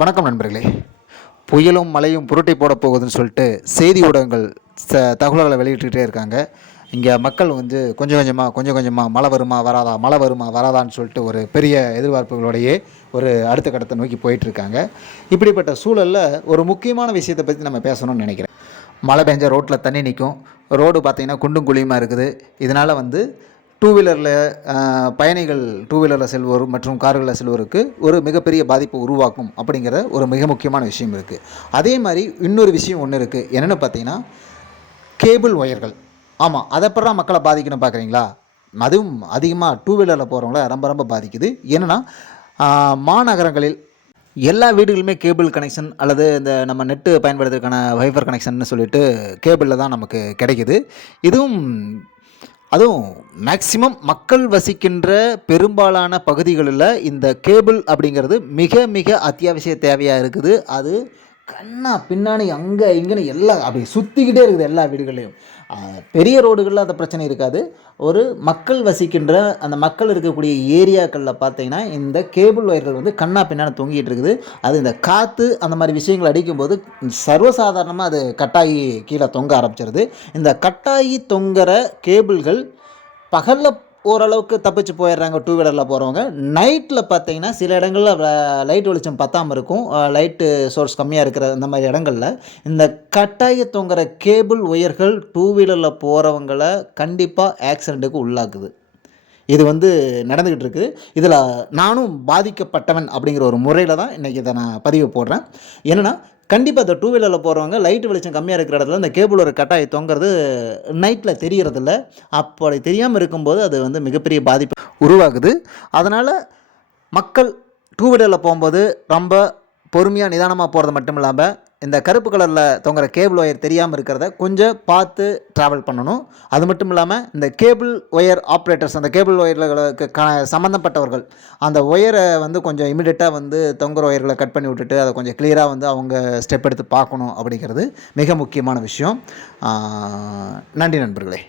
வணக்கம் நண்பர்களே. புயலும் மழையும் புரட்டி போட போகுதுன்னு சொல்லிட்டு செய்தி ஊடகங்கள் தகவல்களை வெளியிட்டுக்கிட்டே இருக்காங்க. இங்கே மக்கள் கொஞ்சம் கொஞ்சமாக மழை வருமா வராதா மழை வருமா வராதான்னு சொல்லிட்டு ஒரு பெரிய எதிர்பார்ப்புகளோடையே ஒரு அடுத்த கட்டத்தை நோக்கி போயிட்டுருக்காங்க. இப்படிப்பட்ட சூழலில் ஒரு முக்கியமான விஷயத்தை பற்றி நம்ம பேசணும்னு நினைக்கிறேன். மழை பெஞ்ச ரோட்டில் தண்ணி நிற்கும். ரோடு பார்த்திங்கன்னா குண்டும் குழியுமாக இருக்குது. இதனால் டூ வீலரில் பயணிகள் டூ வீலரில் செல்வோர் மற்றும் கார்களில் செல்வோருக்கு ஒரு மிகப்பெரிய பாதிப்பை உருவாக்கும் அப்படிங்கிற ஒரு மிக முக்கியமான விஷயம் இருக்குது. அதே மாதிரி இன்னொரு விஷயம் ஒன்று இருக்குது. என்னென்னு பார்த்தீங்கன்னா கேபிள் ஒயர்கள். ஆமாம், அதைப்பறம் மக்களை பாதிக்கணும்னு பார்க்குறீங்களா? அதுவும் அதிகமாக டூ வீலரில் போகிறவங்கள ரொம்ப பாதிக்குது. என்னென்னா மாநகரங்களில் எல்லா வீடுகளுமே கேபிள் கனெக்ஷன் அல்லது இந்த நம்ம நெட்டு பயன்படுத்துறதுக்கான வைஃபர் கனெக்ஷன் சொல்லிட்டு கேபிளில் தான் நமக்கு கிடைக்கிது. அதுவும் மேக்சிமம் மக்கள் வசிக்கின்ற பெரும்பாலான பகுதிகளில் இந்த கேபிள் அப்படிங்கிறது மிக மிக அத்தியாவசிய தேவையாக இருக்குது. அது பின்னாடி அங்கே இங்கேன்னு எல்லாம் அப்படி சுற்றிக்கிட்டே இருக்குது எல்லா வீடுகள்லையும். பெரிய ரோடுகளில் அந்த பிரச்சனை இருக்காது. ஒரு மக்கள் வசிக்கின்ற அந்த மக்கள் இருக்கக்கூடிய ஏரியாக்களில் பார்த்தீங்கன்னா இந்த கேபிள் ஒயர்கள் பின்னாடி தொங்கிட்டு இருக்குது. அது இந்த காற்று அந்த மாதிரி விஷயங்கள் அடிக்கும்போது சர்வசாதாரணமாக அது கட்டாயி கீழே தொங்க ஆரம்பிச்சிருது. இந்த கட்டாயி தொங்குற கேபிள்கள் பகலில் ஓரளவுக்கு தப்பிச்சு போயிடுறாங்க டூ வீலரில் போகிறவங்க. நைட்டில் பார்த்தீங்கன்னா சில இடங்களில் லைட் வெளிச்சம் பத்தாமல் இருக்கும், லைட்டு சோர்ஸ் கம்மியாக இருக்கிற இந்த மாதிரி இடங்களில் இந்த கட்டாய தொங்குற கேபிள் ஒயர்கள் டூ வீலரில் போகிறவங்களை கண்டிப்பாக ஆக்சிடெண்ட்டுக்கு உள்ளாக்குது. இது நடந்துக்கிட்டு இருக்குது. இதில் நானும் பாதிக்கப்பட்டவன் அப்படிங்கிற ஒரு முறையில் தான் இன்றைக்கி இதை நான் பதிவு போடுறேன். என்னென்னா கண்டிப்பாக இந்த டூ வீலரில் போகிறவங்க லைட்டு வெளிச்சம் கம்மியாக இருக்கிற இடத்துல இந்த கேபிள் ஒரு கட்டாயை தொங்குறது நைட்டில் தெரியறதில்ல. அப்படி தெரியாமல் இருக்கும்போது அது மிகப்பெரிய பாதிப்பு உருவாகுது. அதனால் மக்கள் டூ வீலரில் போகும்போது ரொம்ப பொறுமையாக நிதானமாக போகிறது மட்டும் இல்லாமல் இந்த கருப்பு கலரில் தொங்குற கேபிள் ஒயர் தெரியாமல் இருக்கிறத கொஞ்சம் பார்த்து ட்ராவல் பண்ணணும். அது மட்டும் இல்லாமல் இந்த கேபிள் ஒயர் ஆப்ரேட்டர்ஸ், அந்த கேபிள் ஒயர்களுக்கு சம்மந்தப்பட்டவர்கள் அந்த ஒயரை கொஞ்சம் இமிடியட்டாக தொங்குற ஒயர்களை கட் பண்ணி விட்டுட்டு அதை கொஞ்சம் கிளியராக அவங்க ஸ்டெப் எடுத்து பார்க்கணும் அப்படிங்கிறது மிக முக்கியமான விஷயம். நன்றி நண்பர்களே.